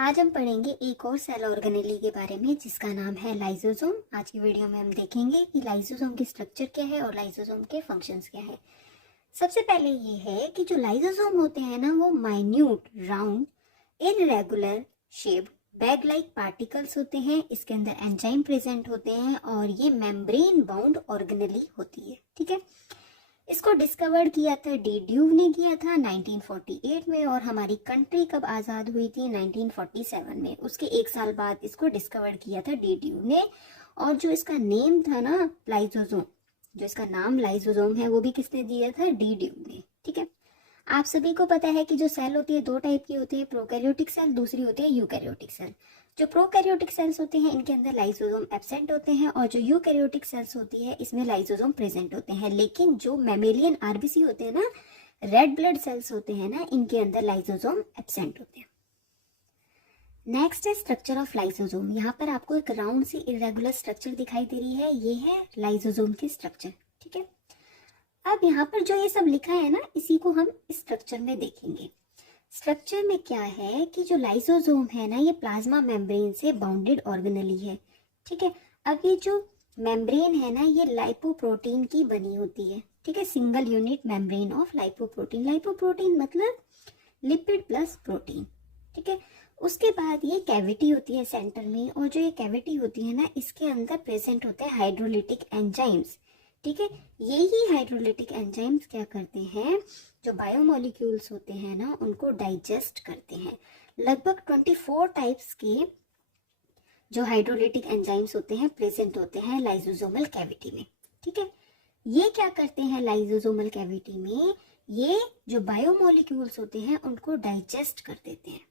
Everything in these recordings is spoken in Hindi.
आज हम पढ़ेंगे एक और सेल ऑर्गेनेली के बारे में जिसका नाम है लाइसोसोम। आज की वीडियो में हम देखेंगे कि लाइसोसोम की स्ट्रक्चर क्या है और लाइसोसोम के फंक्शंस क्या है। सबसे पहले ये है कि जो लाइसोसोम होते हैं ना वो minute round irregular shape bag like particles होते हैं। इसके अंदर एंजाइम प्रेजेंट होते हैं और ये मेम्ब्रेन बाउंड ऑर्गेनेली होती है। ठीक है, इसको डिस्कवर किया था डी ड्यूव ने किया था 1948 में और हमारी कंट्री कब आज़ाद हुई थी 1947 में। उसके एक साल बाद इसको डिस्कवर किया था डी ड्यूव ने। और जो इसका नेम था ना लाइसोसोम, जो इसका नाम लाइसोसोम है वो भी किसने दिया था? डी ड्यूव ने। ठीक है, आप सभी को पता है कि जो सेल होती है दो टाइप की होती है, प्रोकैरियोटिक सेल, दूसरी होती है यूकैरियोटिक सेल। जो प्रोकैरियोटिक सेल्स होते हैं इनके अंदर लाइसोसोम एब्सेंट होते हैं और जो यूकैरियोटिक सेल्स होती है इसमें लाइसोसोम प्रेजेंट होते हैं। लेकिन जो मैमेलियन आरबीसी होते हैं ना, रेड ब्लड सेल्स होते हैं ना, इनके अंदर लाइसोसोम एब्सेंट होते हैं। नेक्स्ट है स्ट्रक्चर ऑफ लाइसोसोम। यहाँ पर आपको एक राउंड सी इरेगुलर स्ट्रक्चर दिखाई दे रही है, ये है लाइसोसोम की स्ट्रक्चर। ठीक है, अब यहाँ पर जो ये सब लिखा है ना इसी को हम स्ट्रक्चर में देखेंगे। स्ट्रक्चर में क्या है कि जो लाइसोसोम है ना ये प्लाज्मा मेम्ब्रेन से बाउंडेड ऑर्गेनेली है। ठीक है, अब ये जो मेम्ब्रेन है ना ये लाइपोप्रोटीन की बनी होती है। ठीक है, single unit membrane of lipoprotein. Lipoprotein मतलब लिपिड प्लस प्रोटीन। ठीक है, उसके बाद ये कैविटी होती है सेंटर में और जो ये कैविटी होती है ना इसके अंदर प्रेजेंट होते हैं हाइड्रोलिटिक एंजाइम्स। ठीक है, यही हाइड्रोलिटिक एंजाइम्स क्या करते हैं, जो बायोमोलिक्यूल्स होते हैं ना उनको डाइजेस्ट करते हैं। लगभग 24 टाइप्स के जो हाइड्रोलिटिक एंजाइम्स होते हैं प्रेजेंट होते हैं लाइसोसोमल कैविटी में। ठीक है, ये क्या करते हैं लाइसोसोमल कैविटी में, ये जो बायोमोलिक्यूल्स होते हैं उनको डाइजेस्ट कर देते हैं।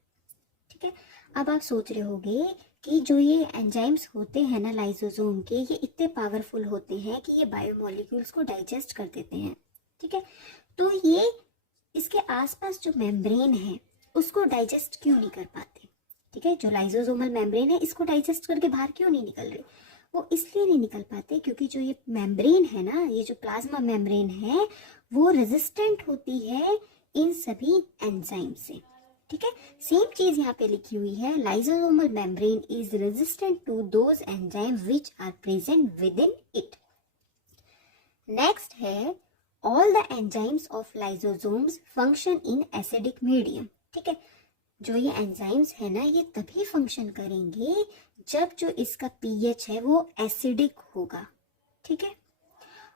ठीक है, अब आप सोच रहे होंगे कि जो ये एंजाइम्स होते हैं ना लाइसोसोम के, ये इतने पावरफुल होते हैं कि ये बायोमोलिक्यूल्स को डाइजेस्ट कर देते हैं। ठीक है, तो ये इसके आसपास जो मेम्ब्रेन है उसको डाइजेस्ट क्यों नहीं कर पाते? ठीक है, जो लाइसोसोमल मेम्ब्रेन है इसको डाइजेस्ट करके बाहर क्यों नहीं निकल रहे? वो इसलिए नहीं निकल पाते क्योंकि जो ये मेम्ब्रेन है ना, ये जो प्लाज्मा मेम्ब्रेन है वो रेजिस्टेंट होती है इन सभी एंजाइम से। ठीक है, सेम चीज यहाँ पे लिखी हुई है, lysosomal membrane is resistant to those enzyme which are present within it. Next है all the enzymes of lysosomes function in acidic medium. ठीक है, जो ये एंजाइम्स है ना ये तभी फंक्शन करेंगे जब जो इसका पीएच है वो एसिडिक होगा। ठीक है,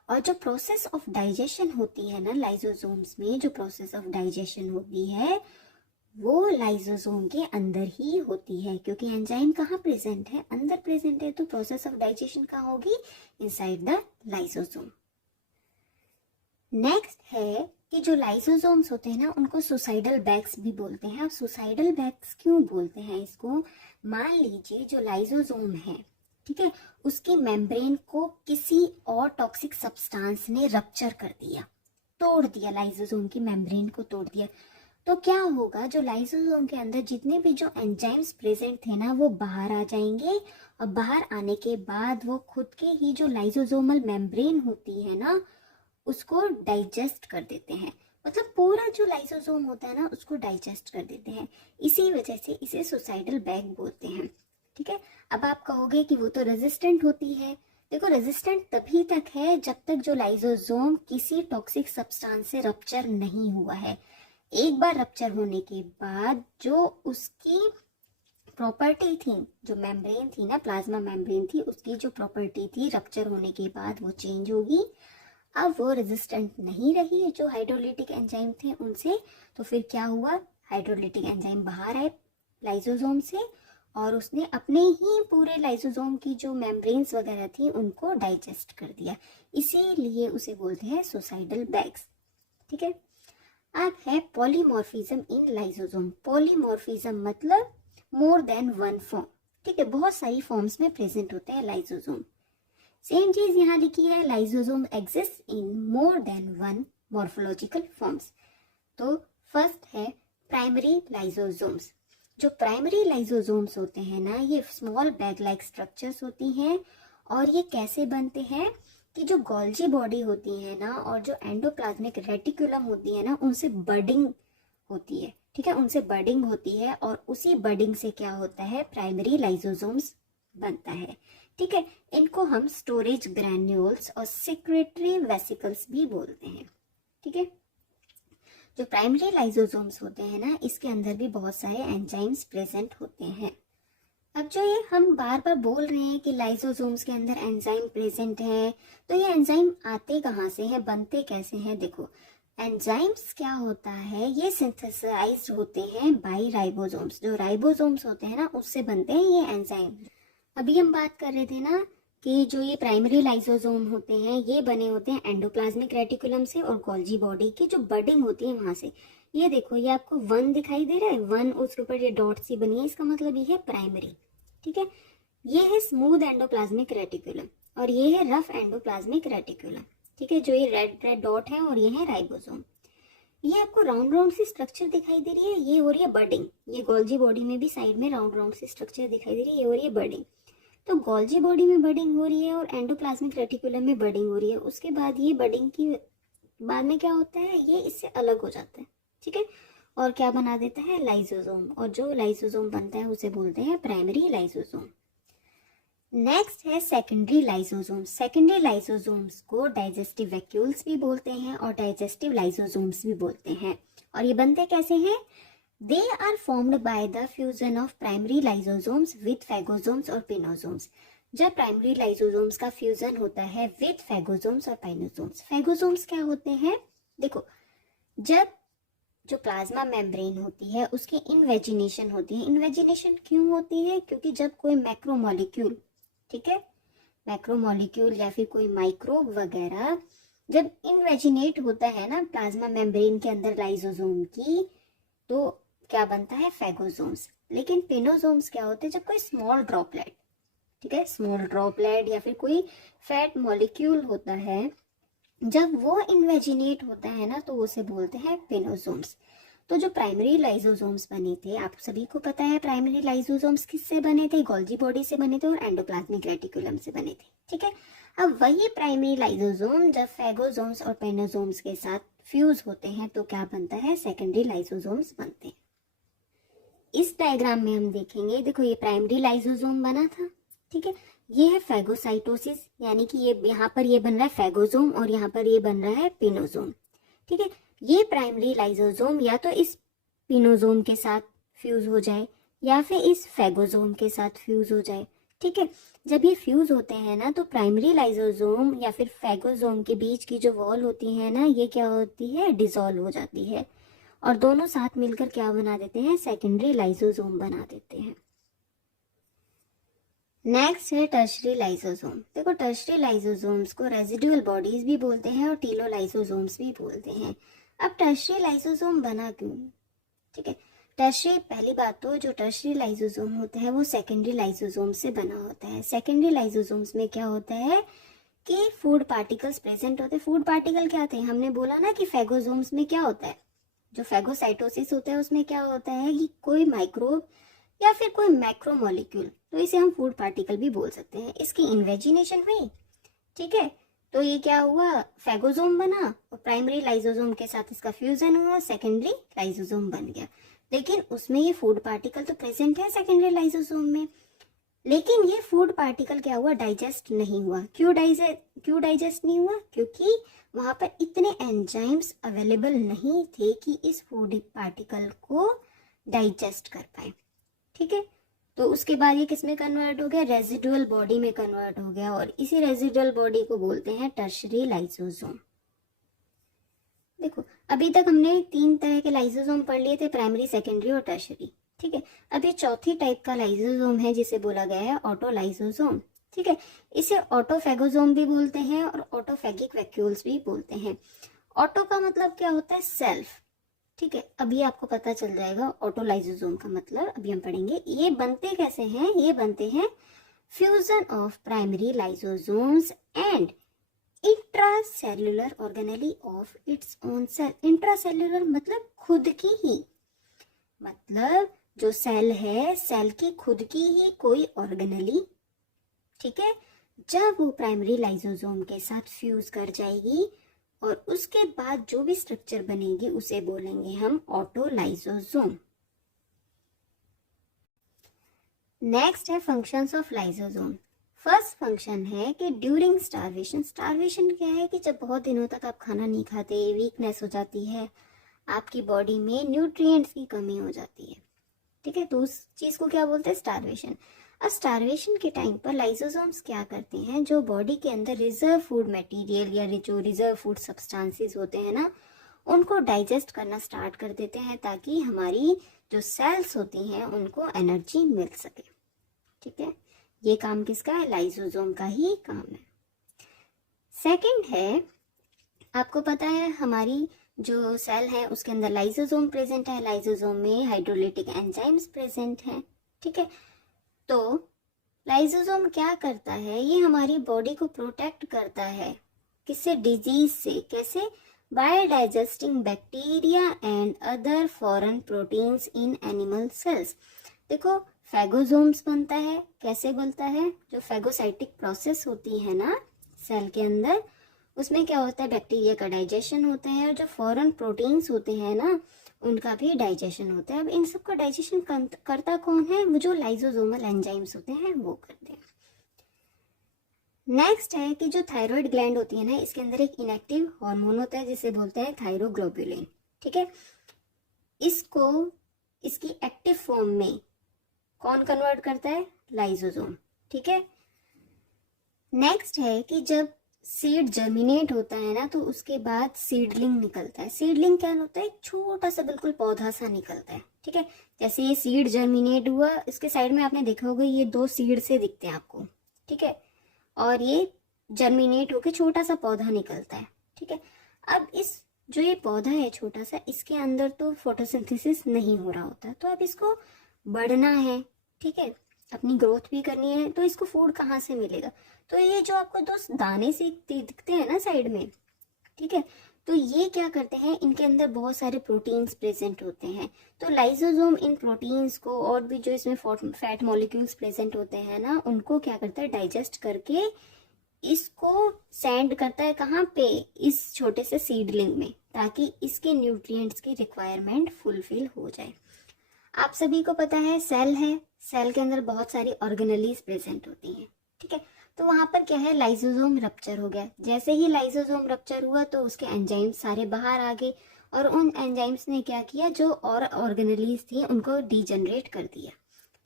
और जो प्रोसेस ऑफ डाइजेशन होती है ना लाइसोसोम्स में, जो प्रोसेस ऑफ डाइजेशन होती है वो लाइसोसोम के अंदर ही होती है क्योंकि एंजाइम कहाँ प्रेजेंट है? अंदर प्रेजेंट है, तो प्रोसेस ऑफ डाइजेशन कहाँ होगी? Inside the lysosome. नेक्स्ट है कि जो लाइसोसोम्स होते हैं ना उनको सुसाइडल बैग्स भी बोलते हैं। अब सुसाइडल बैग्स क्यों बोलते हैं इसको? मान लीजिए जो लाइसोसोम है, ठीक है, उसकी मेम्ब्रेन को किसी और टॉक्सिक सब्सटेंस ने रप्चर कर दिया, तोड़ दिया, लाइसोसोम की मेम्ब्रेन को तोड़ दिया, तो क्या होगा, जो लाइसोसोम के अंदर जितने भी जो एंजाइम्स प्रेजेंट थे ना वो बाहर आ जाएंगे और बाहर आने के बाद वो खुद के ही जो लाइसोसोमल मेम्ब्रेन होती है ना उसको डाइजेस्ट कर देते हैं। मतलब पूरा जो लाइसोसोम होता है ना उसको डाइजेस्ट कर देते हैं। इसी वजह से इसे सुसाइडल बैग बोलते हैं। ठीक है, अब आप कहोगे कि वो तो रेजिस्टेंट होती है। देखो, रेजिस्टेंट तभी तक है जब तक जो लाइसोसोम किसी टॉक्सिक सब्सटेंस से रप्चर नहीं हुआ है। एक बार रप्चर होने के बाद जो उसकी प्रॉपर्टी थी, जो मेम्ब्रेन थी ना, प्लाज्मा मेम्ब्रेन थी, उसकी जो प्रॉपर्टी थी रप्चर होने के बाद वो चेंज होगी। अब वो रेजिस्टेंट नहीं रही जो हाइड्रोलिटिक एंजाइम थे उनसे, तो फिर क्या हुआ, हाइड्रोलिटिक एंजाइम बाहर आए लाइसोसोम से और उसने अपने ही पूरे लाइसोसोम की जो मेम्ब्रेन्स वगैरह थी उनको डाइजेस्ट कर दिया। इसीलिए उसे बोलते हैं सुसाइडल बैग्स। ठीक है, अब है पॉलीमॉर्फिज्म इन लाइसोसोम। पॉलीमॉर्फिज्म मतलब मोर देन वन फॉर्म। ठीक है, बहुत सारी फॉर्म्स में प्रेजेंट होते हैं लाइसोसोम। सेम चीज यहाँ लिखी है, lysosome exist in more than one morphological forms. तो फर्स्ट है प्राइमरी लाइसोसोम्स। जो प्राइमरी लाइसोसोम्स होते हैं ना ये स्मॉल बैग लाइक स्ट्रक्चर्स होती हैं और ये कैसे बनते हैं कि जो गोल्जी बॉडी होती है ना और जो एंडोप्लाज्मिक रेटिकुलम होती है ना उनसे बडिंग होती है। ठीक है, उनसे बडिंग होती है और उसी बडिंग से क्या होता है, प्राइमरी लाइसोसोम्स बनता है। ठीक है, इनको हम स्टोरेज ग्रैन्यूल्स और सिक्रेटरी वेसिकल्स भी बोलते हैं। ठीक है, जो प्राइमरी लाइसोसोम्स होते हैं ना, इसके अंदर भी बहुत सारे एंजाइम्स प्रेजेंट होते हैं। अब जो ये हम बार बार बोल रहे हैं कि लाइसोसोम्स के अंदर एंजाइम प्रेजेंट है, तो ये एंजाइम आते कहाँ से हैं, बनते कैसे हैं? देखो, एंजाइम्स क्या होता है, ये सिंथेसाइज्ड होते हैं बाय राइबोसोम्स। जो राइबोसोम्स होते हैं ना, उससे बनते हैं ये एंजाइम। अभी हम बात कर रहे थे ना कि जो ये प्राइमरी लाइसोसोम होते हैं, ये बने होते हैं एंडोप्लाज्मिक रेटिकुलम से और गोल्जी बॉडी की जो बडिंग होती है वहां से। ये देखो, ये आपको 1 दिखाई दे रहा है, 1 उसके ऊपर ये डॉट सी बनी है, इसका मतलब ये है प्राइमरी। ठीक है, ये है स्मूथ एंडोप्लाज्मिक रेटिकुलम और ये है रफ एंडोप्लाज्मिक रेटिकुलम। ठीक है, जो ये रेड रेड डॉट है और ये है राइबोसोम। ये आपको राउंड राउंड सी स्ट्रक्चर दिखाई दे रही है, ये हो रही है बडिंग। ये गोल्जी बॉडी में भी साइड में राउंड राउंड सी स्ट्रक्चर दिखाई दे रही है, ये हो रही है बडिंग। तो गोल्जी बॉडी में बडिंग हो रही है और एंडोप्लाज्मिक रेटिकुलम में बडिंग हो रही है। उसके बाद ये बडिंग की बाद में क्या होता है, ये इससे अलग हो जाता है। ठीक है, और क्या बना देता है, लाइसोसोम। और जो लाइसोसोम बनता है उसे बोलते हैं प्राइमरी लाइसोसोम। नेक्स्ट है सेकेंडरी लाइसोसोम। सेकेंडरी लाइसोसोम्स को डाइजेस्टिव वैक्यूल्स भी बोलते हैं और डाइजेस्टिव लाइसोसोम्स भी बोलते हैं। और ये बनते कैसे हैं? They are formed by the fusion of primary lysosomes with phagosomes और pinosomes। जब प्राइमरी लाइसोसोम्स का फ्यूजन होता है विद फैगोसोम्स और पाइनोसोम्स। फैगोसोम्स क्या होते हैं? देखो, जब जो प्लाज्मा मेम्ब्रेन होती है उसकी इनवेजिनेशन होती है। इनवेजिनेशन क्यों होती है? क्योंकि जब कोई मैक्रोमोलिक्यूल, ठीक है, मैक्रोमोलिक्यूल या फिर कोई माइक्रोब वगैरह जब इनवेजिनेट होता है ना प्लाज्मा मेम्ब्रेन के अंदर लाइसोसोम की, तो क्या बनता है, फैगोसोम्स। लेकिन पिनोसोम्स क्या होते हैं? जब कोई स्मॉल ड्रॉपलेट, ठीक है, स्मॉल ड्रॉपलेट या फिर कोई फैट मॉलिक्यूल होता है, जब वो इन्वेजिनेट होता है ना, तो उसे बोलते हैं पिनोसोम्स। तो जो प्राइमरी लाइसोसोम्स बने थे, आप सभी को पता है प्राइमरी लाइसोसोम्स किससे बने थे? गोल्जी बॉडी से बने थे और एंडोप्लाज्मिक रेटिकुलम से बने थे। ठीक है, अब वही प्राइमरी लाइसोसोम जब फैगोसोम्स और पिनोसोम्स के साथ फ्यूज होते हैं तो क्या बनता है, सेकेंडरी लाइसोसोम्स बनते हैं। इस डायग्राम में हम देखेंगे, देखो ये प्राइमरी लाइसोसोम बना था, ठीक है, ये है फैगोसाइटोसिस, यानी कि ये यहाँ पर ये बन रहा है फैगोसोम और यहाँ पर ये बन रहा है पिनोसोम। ठीक है, ये प्राइमरी लाइसोसोम या तो इस पिनोसोम के साथ फ्यूज हो जाए या फिर इस फैगोसोम के साथ फ्यूज हो जाए। ठीक है, जब ये फ्यूज होते हैं ना, तो प्राइमरी लाइसोसोम या फिर फैगोसोम के बीच की जो वॉल होती है ना, ये क्या होती है, डिसॉल्व हो जाती है और दोनों साथ मिलकर क्या बना देते हैं, सेकेंडरी लाइसोसोम बना देते हैं। नेक्स्ट है टर्शरी लाइसोसोम। देखो, टर्शरी लाइसोसोम्स को रेजिडुअल बॉडीज भी बोलते हैं और टीलोलाइसोसोम्स भी बोलते हैं। अब टर्शरी लाइसोसोम बना क्यों? ठीक है, टर्शरी, पहली बात तो जो टर्शरी लाइसोसोम होता है वो सेकेंडरी लाइसोसोम से बना होता है। सेकेंडरी लाइसोसोम्स में क्या होता है कि फूड पार्टिकल्स प्रेजेंट होते हैं। फूड पार्टिकल क्या थे? हमने बोला ना कि फैगोसोम्स में क्या होता है, जो फैगोसाइटोसिस होता है उसमें क्या होता है कि कोई माइक्रोब या फिर कोई मैक्रोमोलिक्यूल, तो इसे हम फूड पार्टिकल भी बोल सकते हैं, इसकी इन्वेजिनेशन हुई। ठीक है, तो ये क्या हुआ, फैगोसोम बना और प्राइमरी लाइसोसोम के साथ इसका फ्यूजन हुआ, सेकेंडरी लाइसोसोम बन गया। लेकिन उसमें ये फूड पार्टिकल तो प्रेजेंट है सेकेंडरी लाइसोसोम में, लेकिन ये फूड पार्टिकल क्या हुआ, डाइजेस्ट नहीं हुआ। क्यों डाइजेस्ट नहीं हुआ? क्योंकि वहां पर इतने एंजाइम्स अवेलेबल नहीं थे कि इस फूड पार्टिकल को डाइजेस्ट कर पाए। ठीक है, तो उसके बाद ये किस में कन्वर्ट हो गया, रेजिडुअल बॉडी में कन्वर्ट हो गया और इसी रेजिडुअल बॉडी को बोलते हैं टर्शरी लाइसोसोम। देखो, अभी तक हमने 3 तरह के लाइसोसोम पढ़ लिए थे, प्राइमरी, सेकेंडरी और टर्शरी। ठीक है, अब ये चौथी टाइप का लाइसोसोम है जिसे बोला गया है ऑटोलाइसोसोम। ठीक है, इसे ऑटोफैगोसोम भी बोलते हैं और ऑटोफैगिक वैक्यूल्स भी बोलते हैं। ऑटो का मतलब क्या होता है, सेल्फ। ठीक है, अभी आपको पता चल जाएगा ऑटोलाइसोसोम का मतलब, अभी हम पढ़ेंगे। ये बनते कैसे हैं, ये बनते हैं fusion of primary lysosomes and intracellular organelle of its own cell. Intracellular मतलब खुद की ही, मतलब जो सेल है, सेल की खुद की ही कोई ऑर्गेनेली। ठीक है, जब वो प्राइमरी लाइसोसोम के साथ फ्यूज कर जाएगी और उसके बाद जो भी स्ट्रक्चर बनेगी उसे बोलेंगे हम ऑटोलाइसोसोम। नेक्स्ट है functions of lysosome. First function है कि ड्यूरिंग स्टारवेशन, स्टारवेशन क्या है कि जब बहुत दिनों तक आप खाना नहीं खाते, वीकनेस हो जाती है, आपकी बॉडी में न्यूट्रिएंट्स की कमी हो जाती है, ठीक है, तो उस चीज को क्या बोलते हैं, स्टारवेशन। अब स्टारवेशन के टाइम पर लाइसोसोम्स क्या करते हैं, जो बॉडी के अंदर रिजर्व फूड मटेरियल या जो रिजर्व फूड सब्सटेंसेस होते हैं ना, उनको डाइजेस्ट करना स्टार्ट कर देते हैं ताकि हमारी जो सेल्स होती हैं उनको एनर्जी मिल सके, ठीक है। ये काम किसका है, लाइसोसोम का ही काम है। सेकंड है, आपको पता है हमारी जो सेल है उसके अंदर लाइसोसोम प्रेजेंट है, लाइसोसोम में हाइड्रोलिटिक एंजाइम्स प्रेजेंट हैं, ठीक है। तो लाइसोसोम क्या करता है, ये हमारी बॉडी को प्रोटेक्ट करता है, किससे, डिजीज से। कैसे, by digesting bacteria and other foreign proteins in animal cells. देखो फैगोसोम्स बनता है, कैसे बनता है, जो फैगोसाइटिक प्रोसेस होती है ना सेल के अंदर, उसमें क्या होता है, बैक्टीरिया का डाइजेशन होता है और जो फॉरेन प्रोटीन्स होते हैं ना उनका भी डाइजेशन होता है। अब इन सब का डाइजेशन करता कौन है, वो जो लाइसोसोमल एंजाइम्स होते हैं वो करते हैं। नेक्स्ट है कि जो थायराइड ग्लैंड होती है ना, इसके अंदर एक इनएक्टिव हार्मोन होता है जिसे बोलते हैं थायरोग्लोबुलिन, ठीक है। इसको इसकी एक्टिव फॉर्म में कौन कन्वर्ट करता है, लाइसोसोम, ठीक है। नेक्स्ट है कि जब सीड जर्मिनेट होता है ना, तो उसके बाद सीडलिंग निकलता है। सीडलिंग क्या होता है, एक छोटा सा बिल्कुल पौधा सा निकलता है, ठीक है। जैसे ये सीड जर्मिनेट हुआ, इसके साइड में आपने देखा होगा ये 2 सीड से दिखते हैं आपको, ठीक है, और ये जर्मिनेट होकर छोटा सा पौधा निकलता है, ठीक है। अब इस जो ये पौधा है छोटा सा, इसके अंदर तो फोटोसिंथेसिस नहीं हो रहा होता, तो अब इसको बढ़ना है, ठीक है, अपनी ग्रोथ भी करनी है, तो इसको फूड कहाँ से मिलेगा, तो ये जो आपको 2 दाने से दिखते हैं ना साइड में, ठीक है, तो ये क्या करते हैं, इनके अंदर बहुत सारे प्रोटीन्स प्रेजेंट होते हैं। तो लाइसोसोम इन प्रोटीन्स को और भी जो इसमें फैट मॉलिक्यूल्स प्रेजेंट होते हैं ना, उनको क्या करता है, डाइजेस्ट करके इसको सेंड करता है कहाँ पे, इस छोटे से सीडलिंग में, ताकि इसके न्यूट्रिएंट्स की रिक्वायरमेंट फुलफिल हो जाए। आप सभी को पता है सेल है, सेल के अंदर बहुत सारी ऑर्गेनेलीज प्रेजेंट होती हैं, ठीक है। तो वहां पर क्या है, लाइसोसोम रप्चर हो गया। जैसे ही लाइसोसोम रप्चर हुआ तो उसके एंजाइम्स सारे बाहर आ गए और उन एंजाइम्स ने क्या किया, जो और ऑर्गेनेलीज थी उनको डीजनरेट कर दिया,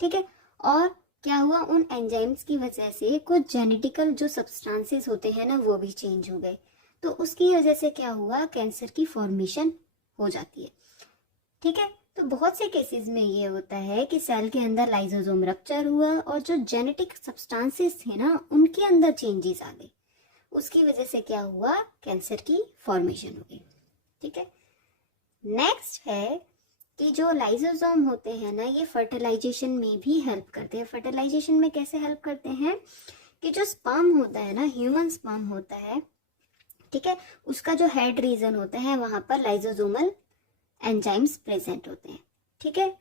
ठीक है। और क्या हुआ, उन एंजाइम्स की वजह से कुछ जेनेटिकल जो सब्सटेंसेस होते हैं ना वो भी चेंज हो गए, तो उसकी वजह से क्या हुआ, कैंसर की फॉर्मेशन हो जाती है, ठीक है। तो बहुत से केसेस में ये होता है कि सेल के अंदर लाइसोसोम रप्चर हुआ और जो जेनेटिक सब्सटेंसेस थे ना उनके अंदर चेंजेस आ गए, उसकी वजह से क्या हुआ, कैंसर की फॉर्मेशन हो गई, ठीक है। नेक्स्ट है कि जो लाइसोसोम होते हैं ना, ये फर्टिलाइजेशन में भी हेल्प करते हैं। फर्टिलाइजेशन में कैसे हेल्प करते हैं, कि जो स्पर्म होता है ना, ह्यूमन स्पर्म होता है, ठीक है, उसका जो हेड रीजन होता है वहां पर लाइसोसोमल एंजाइम्स प्रेजेंट होते हैं, ठीक है।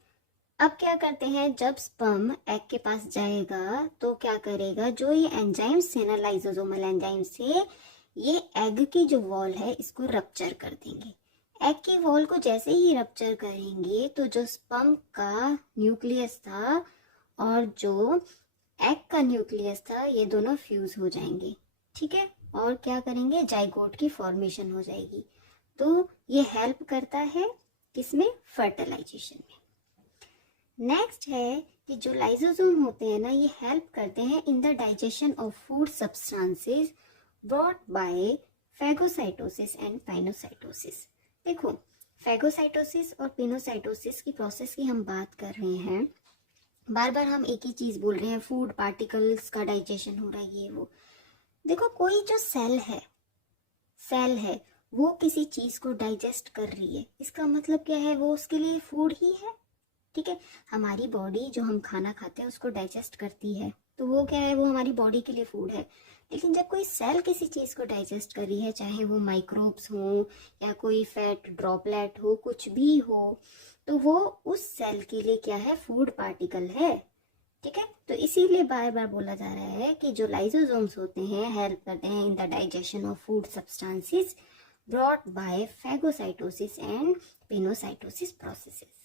अब क्या करते हैं, जब स्पर्म एग के पास जाएगा तो क्या करेगा, जो ये एंजाइम्स है ना, लाइसोसोमल एंजाइम्स से ये एग की जो वॉल है इसको रप्चर कर देंगे। एग की वॉल को जैसे ही रप्चर करेंगे तो जो स्पर्म का न्यूक्लियस था और जो एग का न्यूक्लियस था, ये दोनों फ्यूज हो जाएंगे, ठीक है, और क्या करेंगे, जाइगोट की फॉर्मेशन हो जाएगी। तो ये हेल्प करता है किसमें, फर्टिलाइजेशन में। नेक्स्ट है कि जो लाइसोसोम होते हैं ना, ये हेल्प करते हैं in the digestion of food substances brought by phagocytosis and pinocytosis. देखो फैगोसाइटोसिस और पिनोसाइटोसिस की प्रोसेस की हम बात कर रहे हैं, बार बार हम एक ही चीज बोल रहे हैं, फूड पार्टिकल्स का डाइजेशन हो रहा है ये वो। देखो कोई जो सेल है वो किसी चीज को डाइजेस्ट कर रही है, इसका मतलब क्या है, वो उसके लिए फूड ही है, ठीक है। हमारी बॉडी जो हम खाना खाते हैं उसको डाइजेस्ट करती है, तो वो क्या है, वो हमारी बॉडी के लिए फूड है। लेकिन जब कोई सेल किसी चीज को डाइजेस्ट कर रही है, चाहे वो माइक्रोब्स हो या कोई फैट ड्रॉपलेट हो, कुछ भी हो, तो वो उस सेल के लिए क्या है, फूड पार्टिकल है, ठीक है। तो इसीलिए बार बार बोला जा रहा है कि जो लाइसोसोम्स होते हैं हेल्प करते हैं in the digestion of food substances brought by phagocytosis and pinocytosis processes.